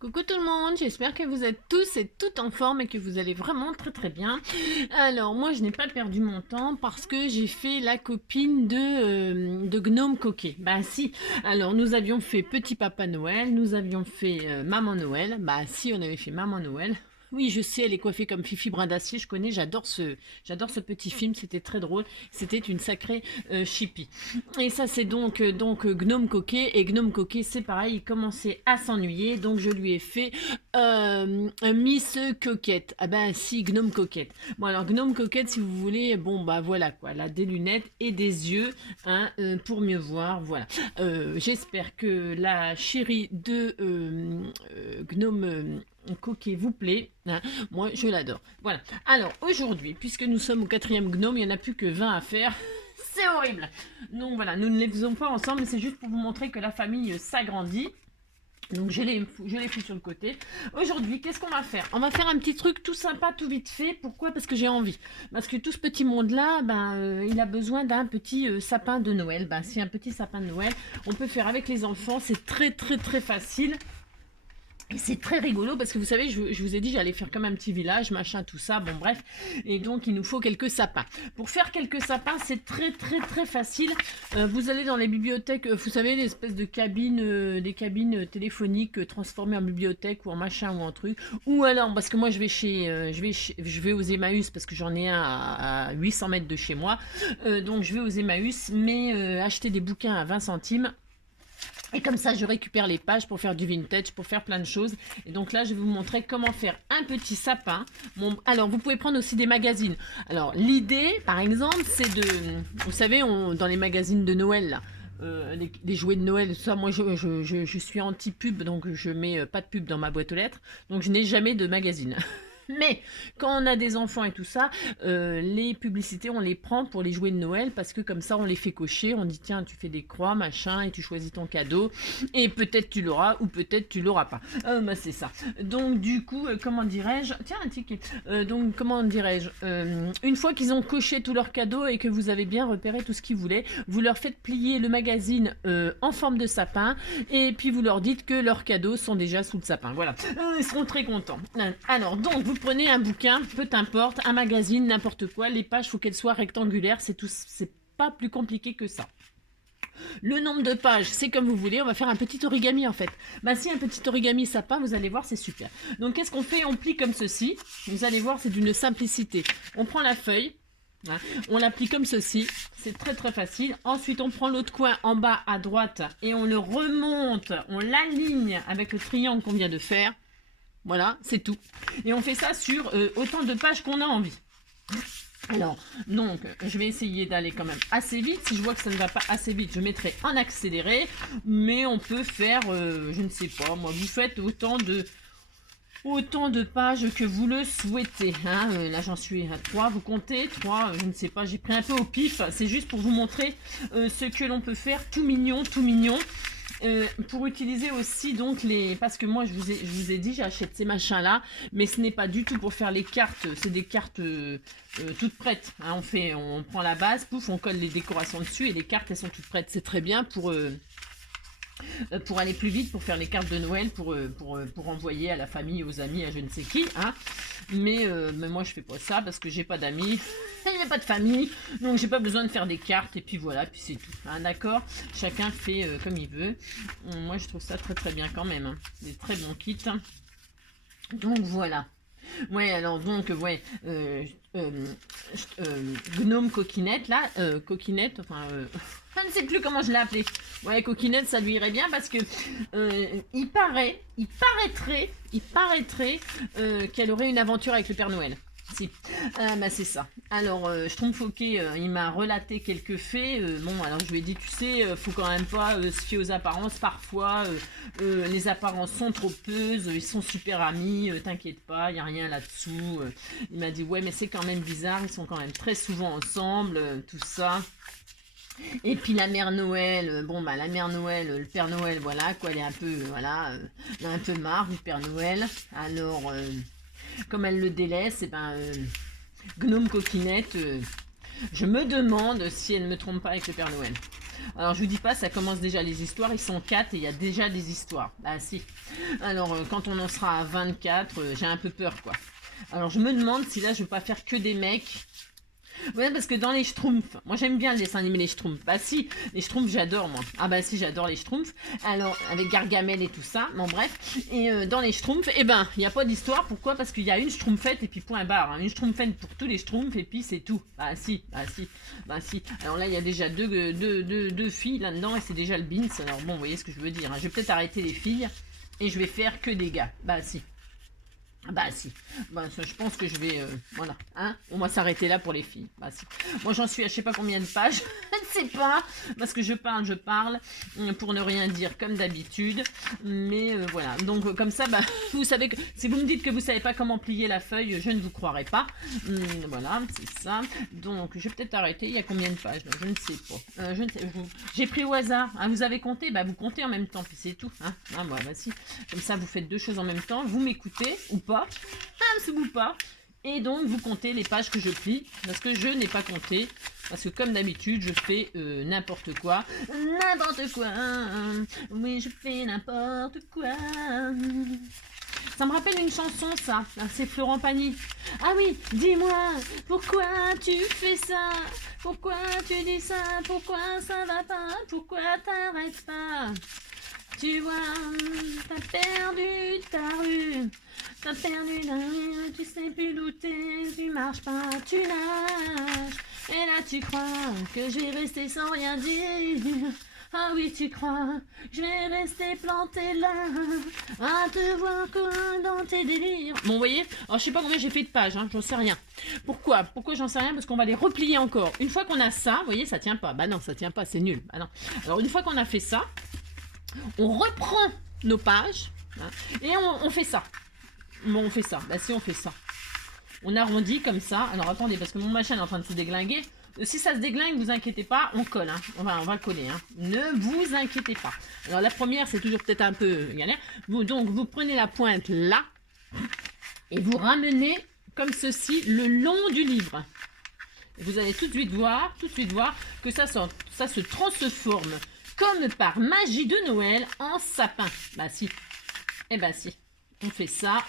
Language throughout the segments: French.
Coucou tout le monde, j'espère que vous êtes tous et toutes en forme et que vous allez vraiment très très bien. Alors moi je n'ai pas perdu mon temps parce que j'ai fait la copine de Gnome Coquet. Bah si, alors nous avions fait Petit Papa Noël, nous avions fait Maman Noël. Bah si, on avait fait Maman Noël. Oui, je sais, elle est coiffée comme Fifi Brin d'Acier, je connais, j'adore ce petit film, c'était très drôle, c'était une sacrée chipie. Et ça, c'est donc Gnome Coquet. Et Gnome Coquet, c'est pareil, il commençait à s'ennuyer. Donc, je lui ai fait un Miss Coquette. Ah ben, si, Gnome Coquette. Bon, alors, Gnome Coquette, si vous voulez, bon, bah voilà quoi. Elle a des lunettes et des yeux hein, pour mieux voir. Voilà. J'espère que la chérie de Gnome. Coquet vous plaît, hein. Moi je l'adore. Voilà. Alors aujourd'hui, puisque nous sommes au quatrième gnome, il n'y en a plus que 20 à faire. C'est horrible. Donc voilà, nous ne les faisons pas ensemble, mais c'est juste pour vous montrer que la famille s'agrandit. Donc je les fous sur le côté. Aujourd'hui, qu'est-ce qu'on va faire? On va faire un petit truc tout sympa, tout vite fait. Pourquoi? Parce que j'ai envie. Parce que tout ce petit monde-là, il a besoin d'un petit sapin de Noël. Ben, si un petit sapin de Noël, on peut faire avec les enfants. C'est très très très facile. Et c'est très rigolo parce que vous savez, je vous ai dit j'allais faire comme un petit village, machin, tout ça, bon bref. Et donc il nous faut quelques sapins. Pour faire quelques sapins, c'est très très très facile. Vous allez dans les bibliothèques, vous savez, l'espèce de cabines, des cabines téléphoniques transformées en bibliothèque ou en machin ou en truc. Ou alors, parce que moi je vais je vais aux Emmaüs parce que j'en ai un à 800 mètres de chez moi. Donc je vais aux Emmaüs, mais acheter des bouquins à 20 centimes. Et comme ça, je récupère les pages pour faire du vintage, pour faire plein de choses. Et donc là, je vais vous montrer comment faire un petit sapin. Bon, alors, vous pouvez prendre aussi des magazines. Alors, l'idée, par exemple, c'est de... Vous savez, dans les magazines de Noël, là, les jouets de Noël, ça, moi, je suis anti-pub, donc je mets pas de pub dans ma boîte aux lettres. Donc, je n'ai jamais de magazine. Mais quand on a des enfants et tout ça, les publicités, on les prend pour les jouets de Noël parce que comme ça, on les fait cocher. On dit tiens, tu fais des croix, machin, et tu choisis ton cadeau. Et peut-être tu l'auras ou peut-être tu l'auras pas. C'est ça. Donc du coup, comment dirais-je? Tiens, un ticket. Donc comment dirais-je? Une fois qu'ils ont coché tous leurs cadeaux et que vous avez bien repéré tout ce qu'ils voulaient, vous leur faites plier le magazine en forme de sapin et puis vous leur dites que leurs cadeaux sont déjà sous le sapin. Voilà. Ils seront très contents. Alors donc vous prenez un bouquin, peu importe, un magazine, n'importe quoi, les pages, faut qu'elles soient rectangulaires, c'est tout, c'est pas plus compliqué que ça. Le nombre de pages, c'est comme vous voulez, on va faire un petit origami en fait. Si un petit origami sapin, vous allez voir, c'est super. Donc qu'est-ce qu'on fait? On plie comme ceci, vous allez voir, c'est d'une simplicité. On prend la feuille, hein, on la plie comme ceci, c'est très très facile. Ensuite, on prend l'autre coin en bas à droite et on le remonte, on l'aligne avec le triangle qu'on vient de faire. Voilà, c'est tout. Et on fait ça sur autant de pages qu'on a envie. Alors, donc, je vais essayer d'aller quand même assez vite. Si je vois que ça ne va pas assez vite, je mettrai en accéléré. Mais on peut faire, je ne sais pas, moi, vous faites autant de pages que vous le souhaitez. Hein. Là, j'en suis à 3. Vous comptez 3, je ne sais pas, j'ai pris un peu au pif. C'est juste pour vous montrer ce que l'on peut faire. Tout mignon, tout mignon. Pour utiliser aussi donc les... Parce que moi je vous ai dit j'achète ces machins là, mais ce n'est pas du tout pour faire les cartes, c'est des cartes toutes prêtes. Hein, on prend la base, pouf, on colle les décorations dessus et les cartes elles sont toutes prêtes. C'est très bien pour aller plus vite, pour faire les cartes de Noël, pour envoyer à la famille, aux amis, à je ne sais qui. Hein. Mais moi je fais pas ça parce que j'ai pas d'amis, j'ai pas de famille, donc j'ai pas besoin de faire des cartes et puis voilà, puis c'est tout. Hein, d'accord? Chacun fait comme il veut. Moi je trouve ça très très bien quand même. Hein. Des très bons kits. Donc voilà. Ouais, alors donc, ouais, Gnome Coquinette, là, Coquinette, enfin, je ne sais plus comment je l'ai appelé. Ouais, Coquinette, ça lui irait bien parce que il paraîtrait qu'elle aurait une aventure avec le Père Noël. Si. C'est ça. Alors, Schtroumpfhockey, il m'a relaté quelques faits. Bon, alors je lui ai dit, tu sais, faut quand même pas se fier aux apparences. Parfois, les apparences sont trompeuses. Ils sont super amis. T'inquiète pas, il n'y a rien là-dessous. Il m'a dit, ouais, mais c'est quand même bizarre. Ils sont quand même très souvent ensemble. Tout ça. Et puis la mère Noël, la mère Noël, le Père Noël, voilà, quoi, elle est un peu, voilà, elle a un peu marre du Père Noël. Alors, comme elle le délaisse, Gnome Coquinette Je me demande si elle ne me trompe pas avec le Père Noël. Alors je vous dis pas, ça commence déjà les histoires, ils sont 4 et il y a déjà des histoires. Ah si. Alors quand on en sera à 24, j'ai un peu peur quoi. Alors je me demande si là je vais pas faire que des mecs. Ouais, parce que dans les Schtroumpfs, moi j'aime bien le dessin animé les Schtroumpfs. Bah si, les Schtroumpfs j'adore moi. Ah bah si, j'adore les Schtroumpfs. Alors avec Gargamel et tout ça, bon bref. Et dans les Schtroumpfs, eh ben, il n'y a pas d'histoire. Pourquoi? Parce qu'il y a une Schtroumpfette et puis point barre. Hein. Une Schtroumpfette pour tous les Schtroumpfs et puis c'est tout. Bah si, bah si, bah si. Alors là il y a déjà deux filles là-dedans et c'est déjà le Beans. Alors bon, vous voyez ce que je veux dire. Hein. Je vais peut-être arrêter les filles et je vais faire que des gars. Bah si. Bah si, bah, je pense que je vais, voilà, hein, on va s'arrêter là pour les filles, bah si. Moi j'en suis à je sais pas combien de pages, je ne sais pas, parce que je parle, pour ne rien dire comme d'habitude, mais voilà, donc comme ça, bah, vous savez que, si vous me dites que vous savez pas comment plier la feuille, je ne vous croirai pas, voilà, c'est ça, donc je vais peut-être arrêter, il y a combien de pages, là, je ne sais pas, j'ai pris au hasard, hein, vous avez compté, bah vous comptez en même temps, puis c'est tout, hein, bah si, comme ça vous faites deux choses en même temps, vous m'écoutez, ou pas, ou pas, et donc vous comptez les pages que je plie, parce que je n'ai pas compté, parce que comme d'habitude je fais n'importe quoi, oui je fais n'importe quoi. Ça me rappelle une chanson ça, c'est Florent Pagny. Ah oui, dis-moi, pourquoi tu fais ça? Pourquoi tu dis ça? Pourquoi ça va pas? Pourquoi t'arrêtes pas? Tu vois, t'as perdu ta rue, t'as perdu la rue, tu sais plus d'où t'es, tu marches pas, tu nages. Et là tu crois que je vais rester sans rien dire. Ah oui tu crois, je vais rester planté là, à te voir comme dans tes délires. Bon vous voyez, alors je sais pas combien j'ai fait de pages, hein, j'en sais rien. Pourquoi j'en sais rien? Parce qu'on va les replier encore. Une fois qu'on a ça, vous voyez ça tient pas, bah non ça tient pas, c'est nul. Bah non. Alors une fois qu'on a fait ça, on reprend nos pages hein, et on fait ça. Bon, on fait ça. Bah si, on fait ça. On arrondit comme ça. Alors attendez, parce que mon machin est en train de se déglinguer. Si ça se déglingue, vous inquiétez pas, on colle. Hein. On va coller. Hein. Ne vous inquiétez pas. Alors la première, c'est toujours peut-être un peu galère. Donc vous prenez la pointe là et vous ramenez comme ceci le long du livre. Vous allez tout de suite voir que ça se transforme comme par magie de Noël en sapin. Bah si. Eh bah si. On fait ça.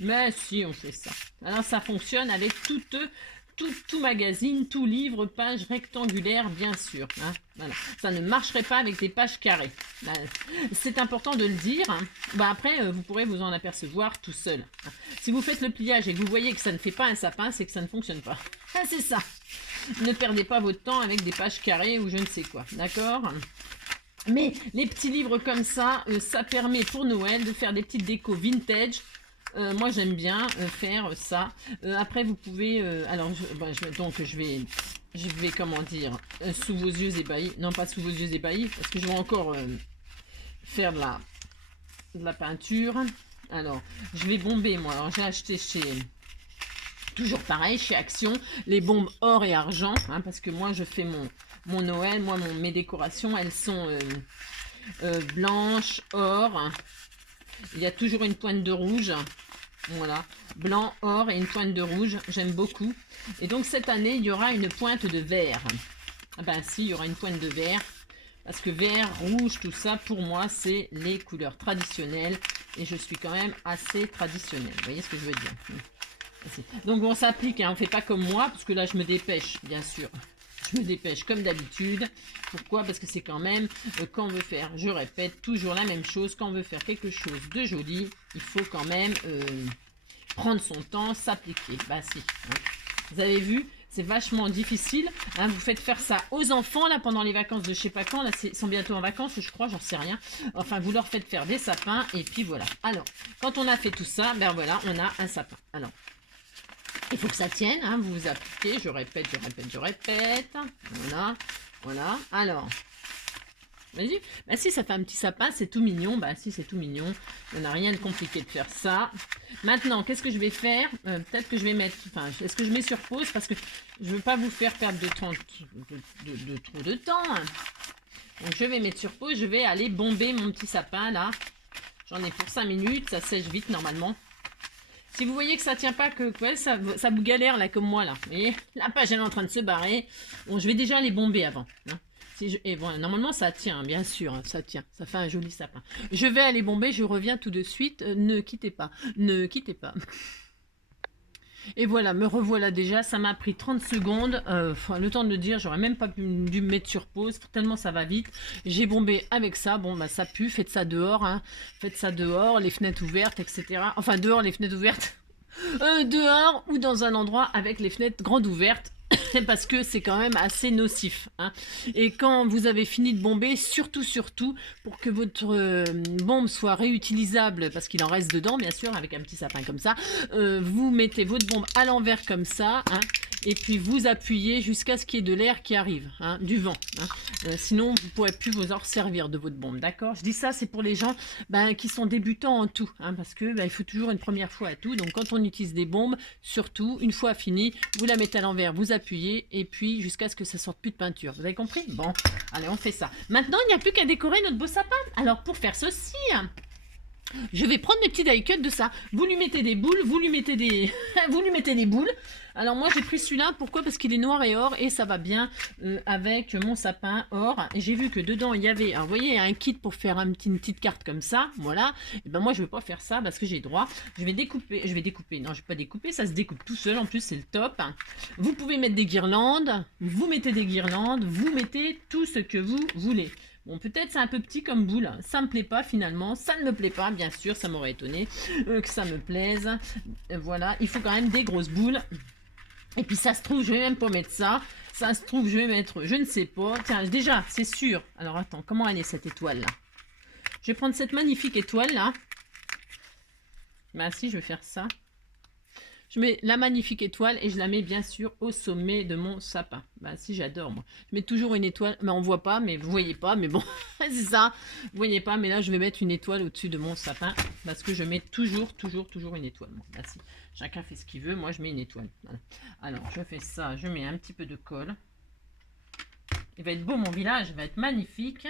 Mais si, on fait ça. Alors ça fonctionne avec tout magazine, tout livre, page rectangulaire, bien sûr. Hein. Voilà. Ça ne marcherait pas avec des pages carrées. Bah, c'est important de le dire. Hein. Bah, après, vous pourrez vous en apercevoir tout seul. Hein. Si vous faites le pliage et que vous voyez que ça ne fait pas un sapin, c'est que ça ne fonctionne pas. Ah, c'est ça. Ne perdez pas votre temps avec des pages carrées ou je ne sais quoi. D'accord ? Mais les petits livres comme ça, ça permet pour Noël de faire des petites décos vintage. Moi j'aime bien faire ça. Après vous pouvez, alors je vais comment dire, sous vos yeux ébahis, non pas sous vos yeux ébahis, parce que je vais encore faire de la peinture. Alors je vais bomber moi. Alors j'ai acheté chez toujours pareil chez Action les bombes or et argent, hein, parce que moi je fais mon Noël, moi mes décorations elles sont blanches, or. Il y a toujours une pointe de rouge. Voilà. Blanc, or et une pointe de rouge. J'aime beaucoup. Et donc cette année, il y aura une pointe de vert. Ah ben si, il y aura une pointe de vert. Parce que vert, rouge, tout ça, pour moi, c'est les couleurs traditionnelles. Et je suis quand même assez traditionnelle. Vous voyez ce que je veux dire? Donc on s'applique, hein, on ne fait pas comme moi. Parce que là, je me dépêche, bien sûr. Je me dépêche comme d'habitude. Pourquoi? Parce que c'est quand même, quand on veut faire, je répète, toujours la même chose. Quand on veut faire quelque chose de joli, il faut quand même prendre son temps, s'appliquer. Bah si. Hein. Vous avez vu, c'est vachement difficile. Hein. Vous faites faire ça aux enfants, là, pendant les vacances de je sais pas quand. Là, ils sont bientôt en vacances, je crois, j'en sais rien. Enfin, vous leur faites faire des sapins, et puis voilà. Alors, quand on a fait tout ça, ben voilà, on a un sapin. Alors, il faut que ça tienne, hein, vous vous appliquez, je répète. Voilà. Alors, vas-y. Bah si, ça fait un petit sapin, c'est tout mignon. Bah si, c'est tout mignon. Il n'y en a rien de compliqué de faire ça. Maintenant, qu'est-ce que je vais faire? Peut-être que je vais mettre... Enfin, est-ce que je mets sur pause? Parce que je ne veux pas vous faire perdre trop de temps. Hein. Donc, je vais mettre sur pause. Je vais aller bomber mon petit sapin, là. J'en ai pour 5 minutes. Ça sèche vite, normalement. Si vous voyez que ça tient pas, que ouais, ça vous galère là comme moi là. Vous voyez, la page elle est en train de se barrer. Bon, je vais déjà les bomber avant. Hein. Et bon, normalement ça tient, bien sûr, hein, ça tient. Ça fait un joli sapin. Je vais aller bomber, je reviens tout de suite. Ne quittez pas. Ne quittez pas. Et voilà, me revoilà déjà, ça m'a pris 30 secondes, le temps de le dire, j'aurais même pas dû me mettre sur pause, tellement ça va vite. J'ai bombé avec ça, bon bah ça pue, faites ça dehors, hein. Faites ça dehors, les fenêtres ouvertes, etc. Enfin dehors, les fenêtres ouvertes, dehors ou dans un endroit avec les fenêtres grandes ouvertes. Parce que c'est quand même assez nocif. Hein. Et quand vous avez fini de bomber, surtout, pour que votre bombe soit réutilisable, parce qu'il en reste dedans, bien sûr, avec un petit sapin comme ça, vous mettez votre bombe à l'envers comme ça, hein, et puis vous appuyez jusqu'à ce qu'il y ait de l'air qui arrive, hein, du vent. Hein. Sinon, vous ne pourrez plus vous en servir de votre bombe, d'accord? Je dis ça, c'est pour les gens qui sont débutants en tout, hein, parce que il faut toujours une première fois à tout. Donc, quand on utilise des bombes, surtout, une fois fini, vous la mettez à l'envers, vous appuyez, et puis jusqu'à ce que ça sorte plus de peinture. Vous avez compris? Bon, allez, on fait ça. Maintenant, il n'y a plus qu'à décorer notre beau sapin. Alors, pour faire ceci... je vais prendre mes petits die cuts de ça. Vous lui mettez des boules, vous lui mettez des, vous lui mettez des boules. Alors moi j'ai pris celui-là, pourquoi? Parce qu'il est noir et or et ça va bien avec mon sapin or. Et j'ai vu que dedans il y avait, alors, vous voyez, un kit pour faire une petite carte comme ça, voilà. Et ben moi je ne vais pas faire ça parce que j'ai droit. Je vais découper, non je vais pas découper, ça se découpe tout seul, en plus c'est le top. Vous pouvez mettre des guirlandes, vous mettez des guirlandes, vous mettez tout ce que vous voulez. Bon, peut-être c'est un peu petit comme boule, ça me plaît pas finalement, ça ne me plaît pas, bien sûr, ça m'aurait étonné que ça me plaise. Voilà, il faut quand même des grosses boules. Et puis ça se trouve, je vais même pas mettre ça. Ça se trouve, je vais mettre, je ne sais pas. Tiens, déjà, c'est sûr. Alors attends, comment elle est cette étoile là? Je vais prendre cette magnifique étoile là. Bah si, je vais faire ça. Je mets la magnifique étoile et je la mets bien sûr au sommet de mon sapin. Bah si, j'adore moi. Je mets toujours une étoile, mais on voit pas, mais vous voyez pas, mais bon, c'est ça. Vous voyez pas, mais là je vais mettre une étoile au-dessus de mon sapin parce que je mets toujours une étoile. Bon, bah si, chacun fait ce qu'il veut, moi je mets une étoile. Voilà. Alors je fais ça, je mets un petit peu de colle. Il va être beau mon village, il va être magnifique.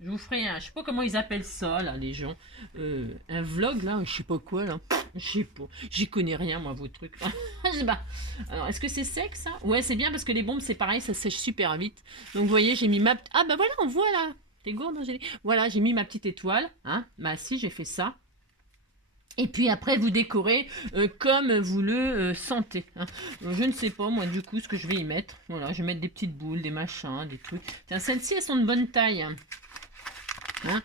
Je vous ferai un, je sais pas comment ils appellent ça là, les gens, un vlog là, je sais pas quoi là, je sais pas, j'y connais rien moi vos trucs. Je sais pas. Alors est-ce que c'est sec ça? Ouais c'est bien parce que les bombes c'est pareil, ça sèche super vite. Donc vous voyez j'ai mis ma, ah bah voilà on voit là, t'es gourde Angélique. Voilà j'ai mis ma petite étoile, hein, bah si j'ai fait ça. Et puis après vous décorez comme vous le sentez. Hein. Je ne sais pas moi du coup ce que je vais y mettre. Voilà je vais mettre des petites boules, des machins, des trucs. Tiens celles-ci elles sont de bonne taille. Hein,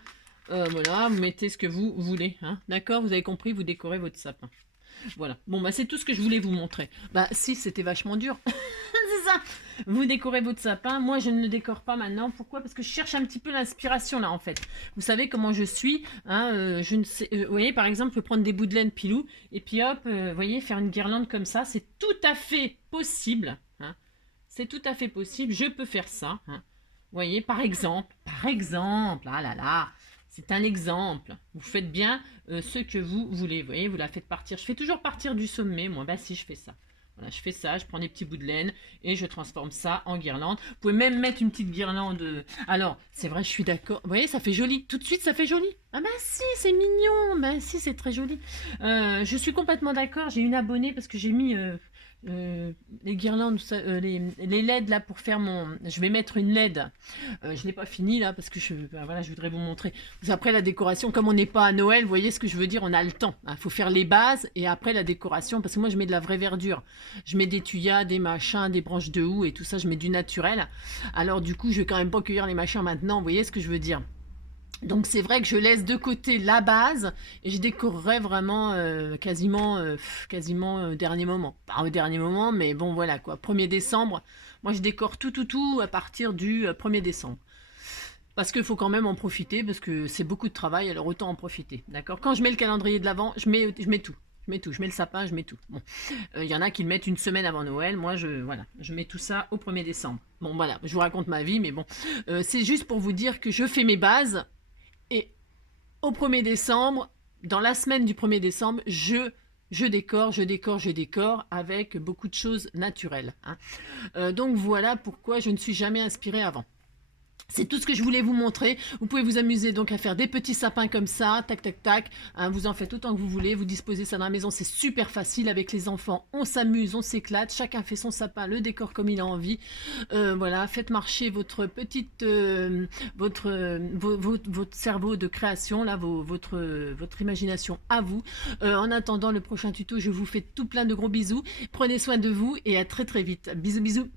voilà, vous mettez ce que vous voulez, hein, d'accord, vous avez compris, vous décorez votre sapin. Voilà, bon bah c'est tout ce que je voulais vous montrer. Bah si, c'était vachement dur, c'est ça. Vous décorez votre sapin, moi je ne le décore pas maintenant, pourquoi? Parce que je cherche un petit peu l'inspiration là en fait. Vous savez comment je suis, hein, je ne sais, vous voyez par exemple, je peux prendre des bouts de laine pilou, et puis hop, vous voyez, faire une guirlande comme ça, c'est tout à fait possible, hein. C'est tout à fait possible, je peux faire ça, hein. Vous voyez, par exemple, ah là là, c'est un exemple. Vous faites bien ce que vous voulez. Vous voyez, vous la faites partir. Je fais toujours partir du sommet, moi. Bah si, je fais ça. Voilà, je fais ça, je prends des petits bouts de laine et je transforme ça en guirlande. Vous pouvez même mettre une petite guirlande. Alors, c'est vrai, je suis d'accord. Vous voyez, ça fait joli. Tout de suite, ça fait joli. Ah bah si, c'est mignon. Bah si, c'est très joli. Je suis complètement d'accord. J'ai une abonnée parce que j'ai mis... les guirlandes, les LED là pour faire mon... Je vais mettre une LED. Je n'ai pas fini là parce que voilà, je voudrais vous montrer. Après la décoration, comme on n'est pas à Noël, vous voyez ce que je veux dire, on a le temps. Il faut faire les bases et après la décoration parce que moi je mets de la vraie verdure. Je mets des tuyas, des machins, des branches de houx et tout ça, je mets du naturel. Alors du coup, je vais quand même pas cueillir les machins maintenant, vous voyez ce que je veux dire. Donc c'est vrai que je laisse de côté la base et je décorerai vraiment quasiment au dernier moment. Pas au dernier moment, mais bon voilà quoi. 1er décembre, moi je décore tout à partir du 1er décembre. Parce qu'il faut quand même en profiter, parce que c'est beaucoup de travail, alors autant en profiter. D'accord? Quand je mets le calendrier de l'Avent, je mets tout. Je mets le sapin, je mets tout. Bon, y en a qui le mettent une semaine avant Noël. Moi, je mets tout ça au 1er décembre. Bon, voilà, je vous raconte ma vie, mais bon, c'est juste pour vous dire que je fais mes bases. Et au 1er décembre, dans la semaine du 1er décembre, je décore avec beaucoup de choses naturelles. Hein. Donc voilà pourquoi je ne suis jamais inspirée avant. C'est tout ce que je voulais vous montrer. Vous pouvez vous amuser donc à faire des petits sapins comme ça, tac tac tac. Hein, vous en faites autant que vous voulez, vous disposez ça dans la maison, c'est super facile avec les enfants. On s'amuse, on s'éclate, chacun fait son sapin, le décor comme il a envie. Voilà, faites marcher votre petite, votre cerveau de création là, votre imagination à vous. En attendant le prochain tuto, je vous fais tout plein de gros bisous. Prenez soin de vous et à très très vite. Bisous bisous.